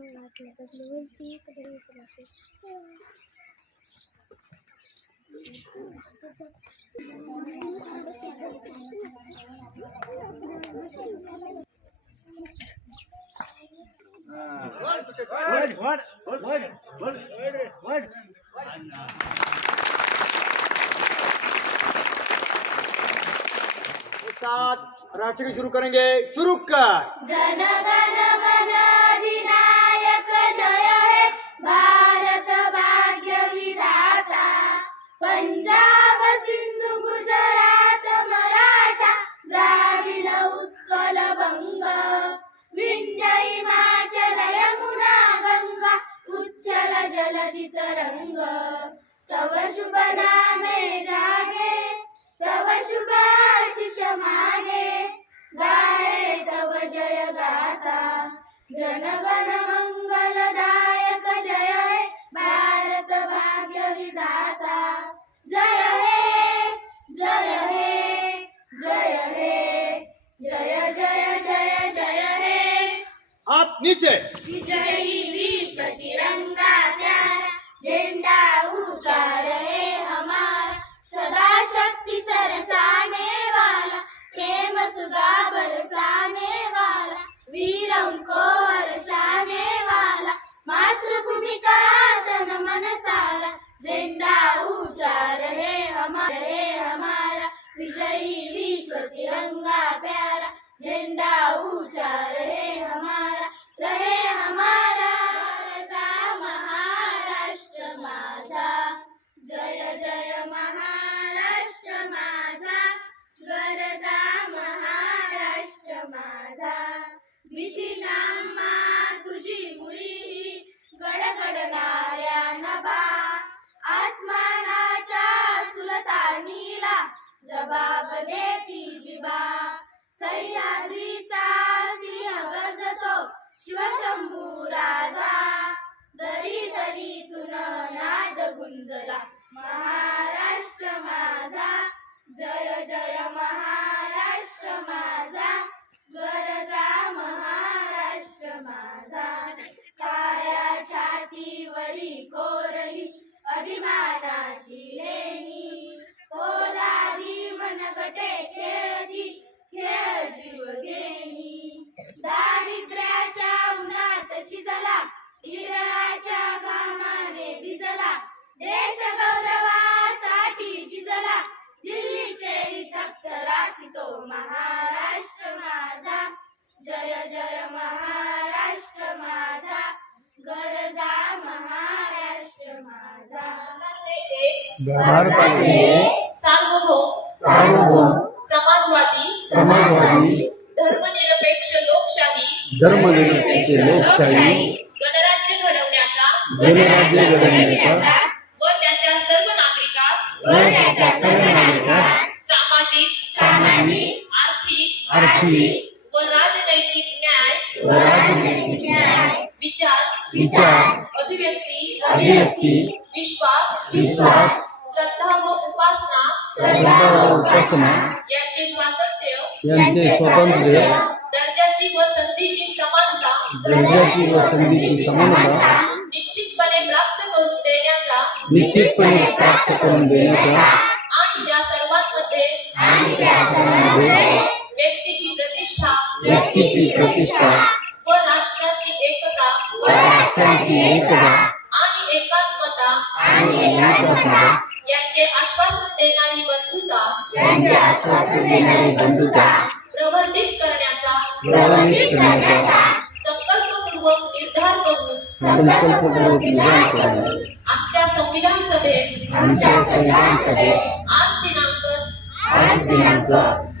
not like us. We will see if there is nothing. Word, word, word, word, word, word. साथ राष्ट्र शुरू करेंगे शुरू कर जनगण DJ हिरळाच्या घामाने भिजला. देश गौरवासाठी झिजला दिल्लीचे तख्त राखितो महाराष्ट्र माझा. जय जय महाराष्ट्र माझा. गरजा महाराष्ट्र माझा. भारताचे सार्वभौम सार्वभौम समाजवादी समाजवादी धर्मनिरपेक्ष लोकशाही धर्मनिरपेक्ष लोकशाही घडवण्याचा गणराज्य घडवण्याचा व त्याच्या सर्व नागरिकास व त्याच्या सर्व नागरिकास सामाजिक सामाजिक आर्थिक आर्थिक व राजनैतिक न्याय व राजनैतिक न्याय विचार विचार अभिव्यक्ती अभिव्यक्ती विश्वास विश्वास श्रद्धा व उपासना श्रद्धा व उपासना यांचे स्वातंत्र्य यांचे स्वातंत्र्य दर्जाची व संधीची समानता दर्जाची व संधीची समानता निश्चितपणे प्राप्त करून देण्याचा निश्चितपणे प्राप्त करून देण्याचा आणि त्या सर्वांमध्ये मध्ये व्यक्तीची प्रतिष्ठा व्यक्तीची प्रतिष्ठा व राष्ट्राची एकता व राष्ट्रांची एकता आणि एकात्मता आणि एकात्मता यांचे आश्वासन देणारी बंधुता यांचे आश्वासन देणारी बंधुता प्रवर्धित करण्याचा प्रभावित करण्याचा आमच्या संविधान सभेत आमच्या संविधान सभेत आज दिनांक आज दिनांक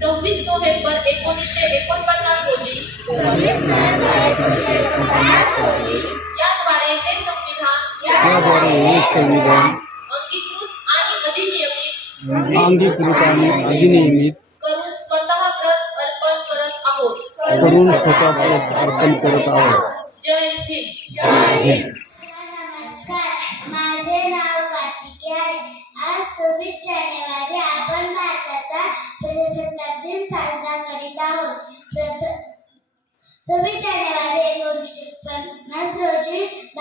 सव्वीस नोव्हेंबर एकोणीसशे एकोणपन्नास रोजी सव्वीस नोव्हेंबर एकोणीसशे एकोणपन्नास रोजी याद्वारे हे संविधान याद्वारे हे संविधान अंगीकृत आणि अधिनियमित अंगीकृत आणि अधिनियमित करून स्वतः प्रत अर्पण करत आहोत. करून स्वतः परत अर्पण करत आहोत. जय हिंद. जय हिंद. नमस्कार. माझे नाव कार्तिकी आहे. आज सव्वीस जानेवारी आपण भारताचा प्रजासत्ताक दिन साजरा करीत आहोत. सव्वीस जानेवारी एकोणीसशे पन- देशातील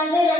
Radha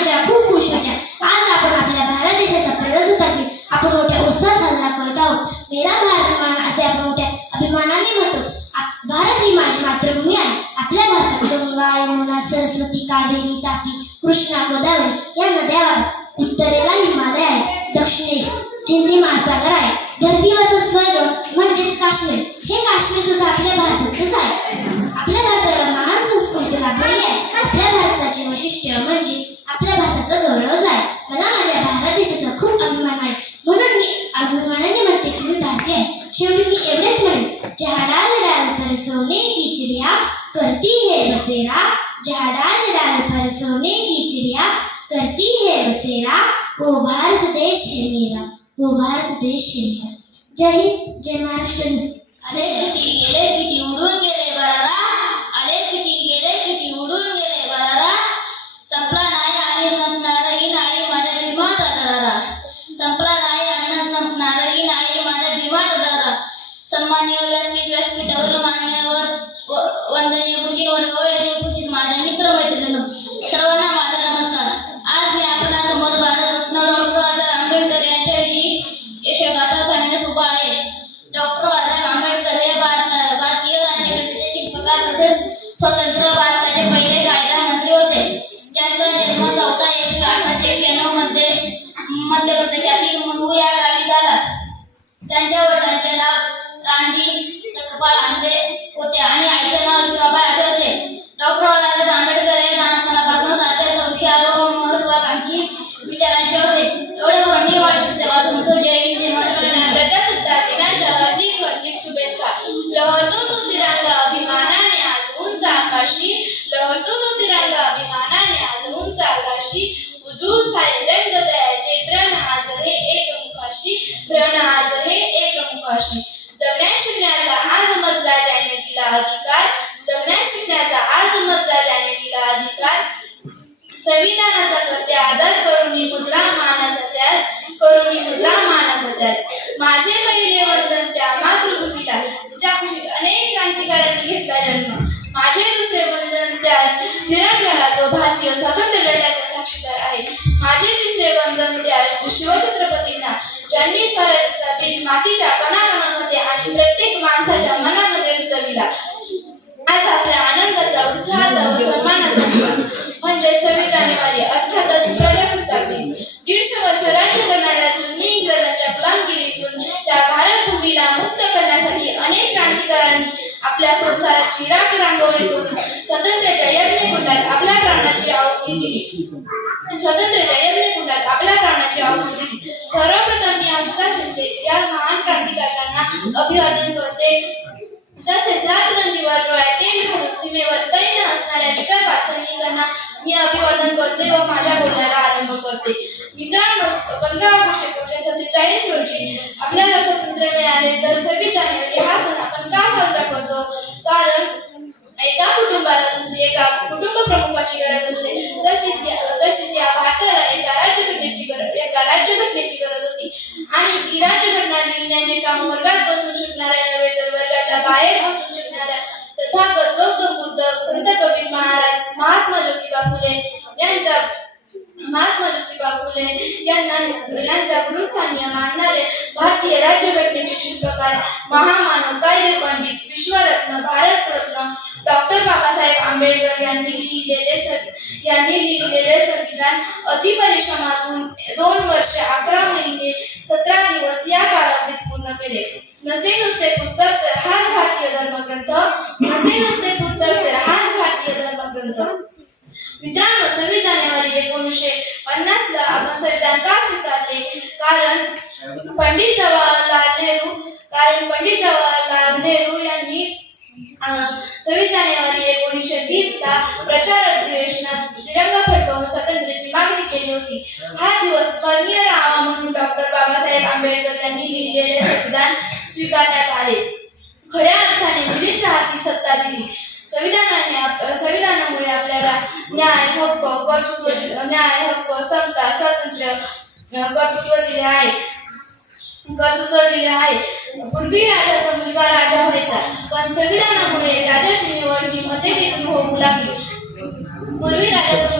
प्रजासत्ताक खूप खुशाच्या आज आपण आपल्या भारत देशाचा प्रजासत्ताक आपण मोठ्या उत्साहात साजरा करत आहोत. मेरा भारत मान असे आपण मोठ्या अभिमानाने म्हणतो. भारत ही माझी मातृभूमी आहे. आपल्या भारतात गंगा यमुना सरस्वती कावेरी तापी कृष्णा गोदावरी या नद्या आहेत उत्तरेला हिमालय आहे. दक्षिणे हिंदी महासागर आहे. धरतीवरचं स्वर्ग म्हणजेच काश्मीर. हे काश्मीर सुद्धा आपल्या भारतातच आहे. आपल्या भारताला महान संस्कृती लाभलेली आहे. आपल्या भारताचे वैशिष्ट्य म्हणजे आपल्या भारताचा गौरवच आहे. मला माझ्या भारत देशाचा खूप अभिमान आहे. म्हणून मी अभिमानाने म्हणते की मी भारतीय आहे. शेवटी मी एवढेच म्हणेन झाडा लढाल तर सोने की चिड़िया करती है बसेरा. झाडा लढाल तर सोने की चिड़िया करती है बसेरा. वो भारत देश है मेरा. वो भारत देश है। जय हिंद जय महाराष्ट्र। अरे किती गेले किती उडून गेले बरारा अरे किती गेले किती उडून गेले बरारा संपला उंच आकाशी उजळून स्थायी रंग दयाचे प्रण आज हे एकमुखाशी प्रण आज हे एकमुखाशी जगण्या शिकण्याचा हा समजला ज्याने दिला अधिकार जगण्या शिकण्याचा हा समजला ज्याने दिला अधिकार. संविधानाचा करते आदर करून मी मुद्रा मानाचा त्यास करून मी मुद्रा मानाचा त्यास माझे पहिले वंदन त्या ज्यांनी स्वराज्याचा बीज मातीच्या कणाकणामध्ये आणि प्रत्येक माणसाच्या मनामध्ये रुजविला. आज आपल्या आनंदाचा उत्साहाचा व सन्मानाचा दिवस. म्हणजे सव्वीस जानेवारी अर्थातच प्रजासत्ताक दिन. दीडशे वर्ष राज्य करणाऱ्या जुनी इंग्रजांच्या गुलामगिरीतून त्या भारत भूमीला मुक्त करण्यासाठी अनेक क्रांतिकारांनी आपल्या संसाराची राख रांगोळी करून स्वातंत्र्याच्या यज्ञकुंडात आपल्या प्राणाची आहुती दिली स्वातंत्र्याच्या यज्ञकुंडात आपल्या प्राणाची आहुती दिली. सर्वप्रथम मी आशिका शिंदे या महान क्रांतिकारकांना अभिवादन करते. तसेच रात्रंदीवर डोळ्यात तेल घालून सीमेवर तैन असणाऱ्या विकल्पा सैनिकांना मी अभिवादन करते व माझ्या बोलण्याला आरंभ करते. मित्रांनो पंधरा ऑगस्ट एकोणीसशे सत्तेचाळीस रोजी आपल्याला स्वातंत्र्य मिळाले तर सव्वीस जानेवारी हा सण आपण का साजरा करतो? कारण एका कुटुंबाला दुसरी एका कुटुंब प्रमुखाची गरज असते. तशीच राज्यघटनेची गरज होती. आणि ही राज्यघटना लिहिण्याचे काम वर्गात बसून शिकणाऱ्या नव्हे तर वर्गाच्या बाहेर बसून शिकणाऱ्या तथागत गौतम बुद्ध संत कबीर महाराज महात्मा ज्योतिबा फुले यांच्या महात्मा ज्योतिबा फुले यांना निस- यांच्या गुरुस्थानीय मानणारे भारतीय राज्यघटनेचे शिल्पकार महामानव कायदे पंडित विश्वरत्न भारतरत्न डॉक्टर बाबासाहेब आंबेडकर यांनी लिहिलेले यांनी लिहिलेले संविधान अतिपरिश्रमातून दोन वर्ष अकरा महिने सतरा दिवस या कालावधीत पूर्ण केले. नसे नुसते पुस्तक तर हाच भारतीय धर्मग्रंथ. नसे नुसते पुस्तक तर हाच भारतीय धर्मग्रंथ. मित्रांनो सव्वीस जानेवारी एकोणीसशे पन्नास ला आपण संविधान का स्वीकारले? कारण पंडित जवाहरलाल नेहरू कारण पंडित जवाहरलाल नेहरू यांनी सव्वीस जानेवारी एकोणीसशे तीस ला प्रचार अधिवेशन केली होती. हा दिवस स्मरणीय राहावा म्हणून डॉक्टर बाबासाहेब आंबेडकर यांनी लिहिलेले संविधान स्वीकारण्यात आले. खऱ्या अर्थाने मुलींच्या हाती सत्ता दिली. संविधानाने संविधानामुळे आपल्याला न्याय हक्क कर्तृत्व न्याय हक्क समता स्वातंत्र्य कर्तृत्व दिले आहे. कर्तृत्व दिले आहे. पूर्वी राजाचा मुलगा राजा व्हायचा पण संविधानामुळे राजाची निवड ही मध्येतून होऊ लागली. पूर्वी राजाचा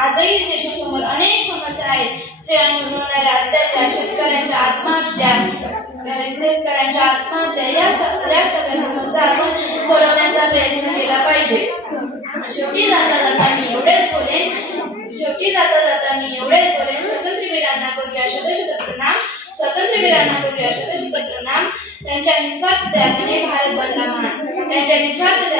आजही देशासमोर अनेक समस्या आहेत. स्त्रियांवर होणाऱ्या अत्याचार शेतकऱ्यांच्या आत्महत्या शेतकऱ्यांच्या आत्महत्या या स- या सगळ्या समस्या आपण सोडवण्याचा प्रयत्न केला पाहिजे. शेवटी जाता जाता मी एवढेच बोलेन. शेवटी जाता जाता मी एवढेच बोलेन. स्वातंत्र्यवीरांना करूया शतशत प्रणाम. स्वातंत्र्यवीरांना करूया शतशत प्रणाम. त्यांच्या निस्वार्थ त्यागाने भारत बदला म्हणा त्यांच्या निस्वार्थ